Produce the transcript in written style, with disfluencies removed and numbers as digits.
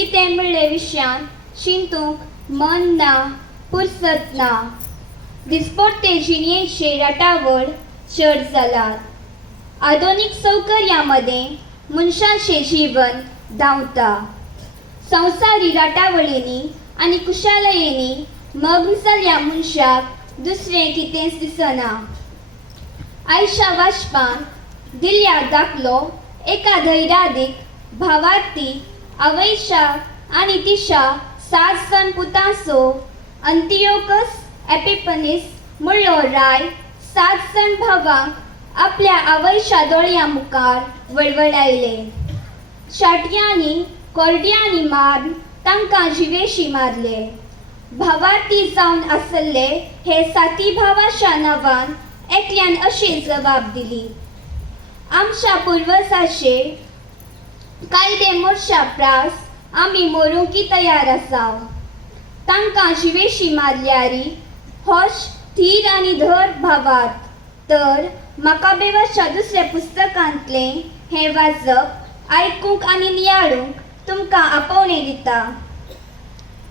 कितें म्हणले विशयान शिंतूंक मन ना पुरसत ना. दिसपट्टे जिणयेचे रटावळ चड जालात. आधुनिक सौकर्यामध्ये मनशाचें जीवन धांवता. संवसारी रटावळींनी आनी कुशालयेंनी मग्न जाल्ल्या मनशाक दुसरें कितेंच दिसना. आयशा वाचपान दिल्ल्या दाखलो एका धैर्यादीक भावार्थी आवयशा आनी तिच्या 7 जाण पुतांचो अंतियोकस एपिफनीस म्हणलो राय 7 जाण भावांक आपल्या आवयच्या दोळ्यां मुखार वळवळायले. शाटयांनी कोरड्यांनी मारून तांकां जिवेशी मारले. भावार्थी जावन आसले हे 7 भावाच्या नांवान एकल्यान अशी जबाब दिली: आमच्या पुर्वजाचे कायदे मोडच्या प्रास आमी मोरूंकी तयार आसाव. तांकां जिवेशी मारल्यारी होश थीर आनी धर भावात. तर माकाबेवाच्या दुसऱ्या पुस्तकांतलें हें वाचप आयकूंक आनी नियाळूंक तुमकां आपोवणें दिता.